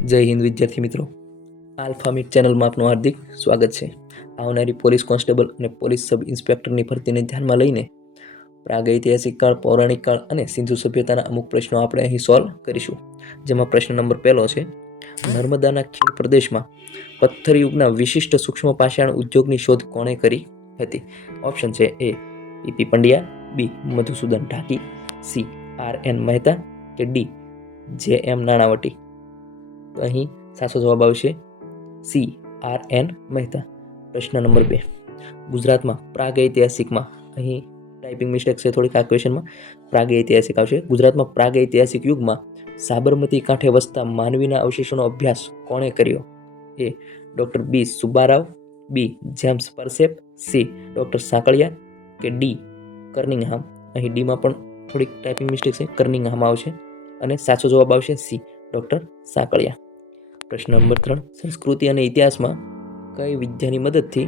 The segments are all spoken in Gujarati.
જય હિન્દ વિદ્યાર્થી મિત્રો, આલ્ફા મીટ ચેનલમાં આપનું હાર્દિક સ્વાગત છે. આવનારી પોલીસ કોન્સ્ટેબલ અને પોલીસ સબ ઇન્સ્પેક્ટરની ભરતીને ધ્યાનમાં લઈને પ્રાગૈતિહાસિક કાળ, પૌરાણિક કાળ અને સિંધુ સભ્યતાના અમુક પ્રશ્નો આપણે અહીં સોલ્વ કરીશું. જેમાં પ્રશ્ન નંબર પહેલો છે, નર્મદાના ખીણ પ્રદેશમાં પથ્થર યુગના વિશિષ્ટ સૂક્ષ્મ પાષાણ ઉદ્યોગની શોધ કોણે કરી હતી? ઓપ્શન છે એ પીપી પંડ્યા, બી મધુસૂદન ઢાકી, સી આર.એન. મહેતા કે ડી જે.એમ. નાણાવટી. તો અહીં સાચો જવાબ આવશે સી આર.એન. મહેતા. પ્રશ્ન નંબર 2, ગુજરાતમાં પ્રાગૈતિહાસિકમાં, અહીં ટાઈપિંગ મિસ્ટેક છે થોડીક આ ક્વેશ્ચનમાં, પ્રાગૈતિહાસિક આવશે. ગુજરાતમાં પ્રાગૈતિહાસિક યુગમાં સાબરમતી કાંઠે વસતા માનવીના અવશેષોનો અભ્યાસ કોણે કર્યો? એ ડૉક્ટર બી સુબ્બારાવ, બી જેમ્સ પરસેપ, સી ડૉક્ટર સાંકળિયા કે ડી કર્નિંગહામ. અહીં ડીમાં પણ થોડીક ટાઈપિંગ મિસ્ટેક છે, કર્નિંગહામ આવશે અને સાચો જવાબ આવશે સી ડૉક્ટર સાંકળિયા. પ્રશ્ન નંબર 3, સંસ્કૃતિ અને ઇતિહાસમાં કઈ વિદ્યાની મદદથી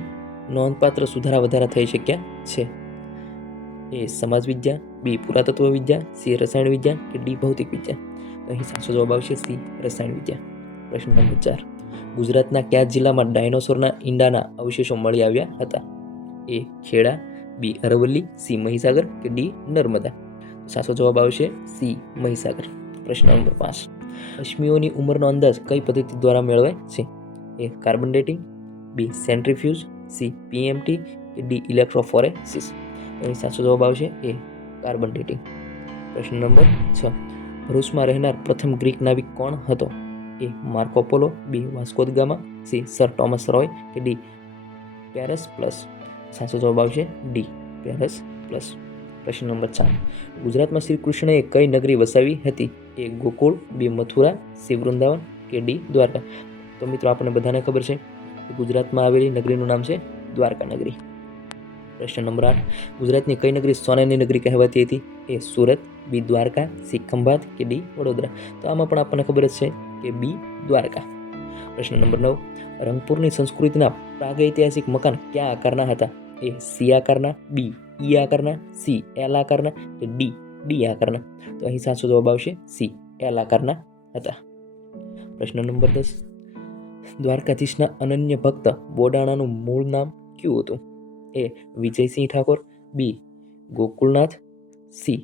નોંધપાત્ર સુધારા વધારા થઈ શક્યા છે? એ સમાજ વિદ્યા, બી પુરાતત્વ વિદ્યા, સી રસાયણ વિદ્યા કે ડી ભૌતિક વિદ્યા. અહીં સાચો જવાબ આવશે સી રસાયણ વિદ્યા. પ્રશ્ન નંબર 4, ગુજરાતના કયા જિલ્લામાં ડાયનોસોરના ઈંડાના અવશેષો મળી આવ્યા હતા? એ ખેડા, બી અરવલ્લી, સી મહીસાગર કે ડી નર્મદા. સાચો જવાબ આવશે સી મહીસાગર. પ્રશ્ન નંબર 5, અશ્મિઓની ઉંમરનો અંદાજ કઈ પદ્ધતિ દ્વારા મેળવાય છે? A carbon dating, B centrifuge, C PMT કે ડી ઇલેક્ટ્રોફોરેસિસ. અહીં સાચો જવાબ આવશે એ કાર્બન ડેટિંગ. પ્રશ્ન નંબર 6, ભરૂચમાં રહેનાર પ્રથમ ગ્રીક નાવિક કોણ હતો? A Marco Polo, B Vasco da Gama, C Sir Thomas Roy કે ડી પેરસ પ્લસ. સાચો જવાબ આવશે ડી પેરસ પ્લસ. પ્રશ્ન નંબર 7, ગુજરાતમાં શ્રી કૃષ્ણએ કઈ નગરી વસાવી હતી? A Gokul, B Mathura, C Vrindavan કે ડી દ્વારકા. તો મિત્રો આપણને બધાને ખબર છે કે ગુજરાતમાં આવેલી નગરીનું નામ છે દ્વારકા નગરી. પ્રશ્ન નંબર 8, ગુજરાતની કઈ નગરી સોનાની નગરી કહેવાતી હતી? એ સુરત, બી દ્વારકા, સી ખંભાત કે ડી વડોદરા. તો આમાં પણ આપણને ખબર જ છે કે બી દ્વારકા. પ્રશ્ન નંબર 9, રંગપુરની સંસ્કૃતિના પ્રાગૈતિહાસિક મકાન કયા આકારના હતા? એ સી આકારના, બી ઈ આકારના, સી એલ આકારના કે ડી આકારના. તો અહીં સાચો જવાબ આવશે સી એલ આકારના હતા. પ્રશ્ન નંબર 10, દ્વારકાધીશના અનન્ય ભક્ત બોડાણાનું મૂળ નામ કયું હતું? એ વિજયસિંહ ઠાકોર, બી ગોકુલનાથ, સી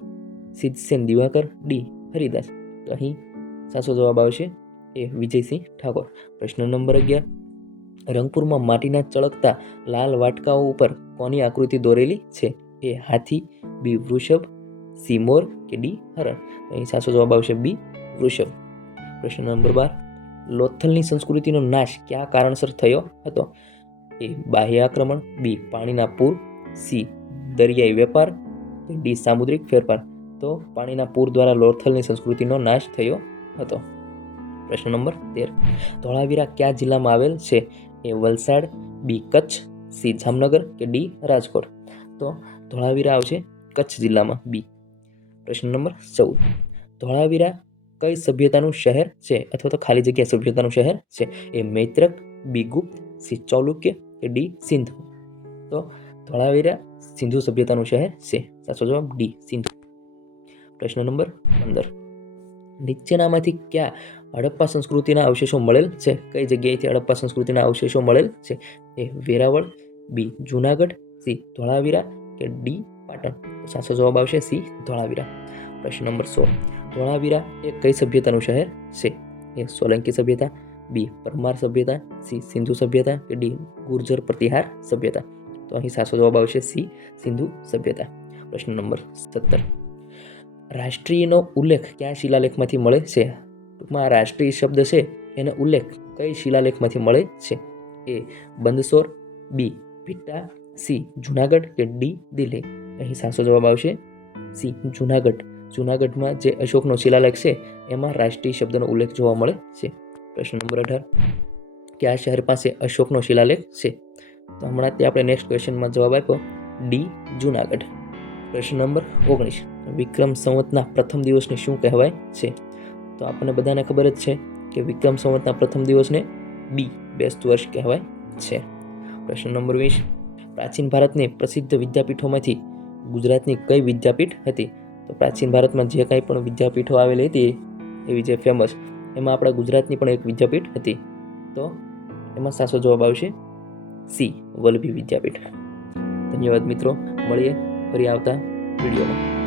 સિદ્ધસેન દિવાકર, ડી હરિદાસ. તો અહીં સાચો જવાબ આવશે એ વિજયસિંહ ઠાકોર. પ્રશ્ન નંબર 11, રંગપુરમાં માટીના ચળકતા લાલ વાટકાઓ ઉપર કોની આકૃતિ દોરેલી છે? એ હાથી, બી વૃષભ, સી મોર કે ડી હરણ. અહીં સાચો જવાબ આવશે બી વૃષભ. પ્રશ્ન નંબર 12, લોથલની સંસ્કૃતિનો નાશ કયા કારણસર થયો હતો? એ બાહ્ય આક્રમણ, બી પાણીના પૂર, સી દરિયાઈ વેપાર કે ડી સામુદ્રિક ફેરફાર. તો પાણીના પૂર દ્વારા લોથલની સંસ્કૃતિનો નાશ થયો હતો. પ્રશ્ન નંબર 13, ધોળાવીરા કયા જિલ્લામાં આવેલ છે? એ વલસાડ, બી કચ્છ, સી જામનગર કે ડી રાજકોટ. તો ધોળાવીરા આવશે કચ્છ જિલ્લામાં, બી. પ્રશ્ન નંબર 14, ધોળાવીરા કઈ સભ્યતાનું શહેર છે અથવા તો ખાલી જગ્યા સભ્યતાનું શહેર છે? એ મૈત્રક, બી ગુપ્ત, સી ચાલુક્ય કે ડી સિંધુ. તો ધોળાવીરા સિંધુ સભ્યતાનું શહેર છે. સાચો જવાબ ડી સિંધુ. પ્રશ્ન નંબર 15, નીચેનામાંથી કયા હડપ્પા સંસ્કૃતિના અવશેષો મળેલ છે? કઈ જગ્યાએથી હડપ્પા સંસ્કૃતિના અવશેષો મળેલ છે? એ વેરાવળ, બી જુનાગઢ, સી ધોળાવીરા કે ડી પાટણ. સાચો જવાબ આવશે સી ધોળાવીરા. પ્રશ્ન નંબર 16, ધોળાવીરા એ કઈ સભ્યતાનું શહેર છે? એ સોલંકી સભ્યતા, બી પરમાર સભ્યતા, સી સિંધુ સભ્યતા કે ડી ગુર્જર પ્રતિહાર સભ્યતા. તો અહીં સાચો જવાબ આવશે સી સિંધુ સભ્યતા. પ્રશ્ન નંબર 17, રાષ્ટ્રીયનો ઉલ્લેખ કયા શિલાલેખમાંથી મળે છે? ટૂંકમાં રાષ્ટ્રીય શબ્દ છે એનો ઉલ્લેખ કઈ શિલાલેખમાંથી મળે છે? એ બંદસોર, બી ભીટા, સી જુનાગઢ કે ડી દિલ્હી. અહીં સાચો જવાબ આવશે સી જુનાગઢ. જુનાગઢમાં જે અશોકનો શિલાલેખ છે એમાં રાષ્ટ્રીય શબ્દનો ઉલ્લેખ જોવા મળે છે. પ્રશ્ન નંબર 18, કયા શહેર પાસે અશોકનો શિલાલેખ છે? તો હમણાં તે આપણે નેક્સ્ટ ક્વેશ્ચનમાં જવાબ આપ્યો ડી જુનાગઢ. પ્રશ્ન નંબર 19, વિક્રમ સંવતના પ્રથમ દિવસને શું કહેવાય છે? તો આપણને બધાને ખબર જ છે કે વિક્રમ સંવતના પ્રથમ દિવસને બી બેસતું વર્ષ કહેવાય છે. પ્રશ્ન નંબર 20, પ્રાચીન ભારતની પ્રસિદ્ધ વિદ્યાપીઠોમાંથી ગુજરાતની કઈ વિદ્યાપીઠ હતી? તો પ્રાચીન ભારતમાં જે કાંઈ પણ વિદ્યાપીઠો આવેલી હતી એવી જે ફેમસ એમાં આપણા ગુજરાતની પણ એક વિદ્યાપીઠ હતી. તો એમાં સાચો જવાબ આવશે સી, વલ્લભી વિદ્યાપીઠ. ધન્યવાદ મિત્રો, મળીએ ફરી આવતા વિડીયોમાં.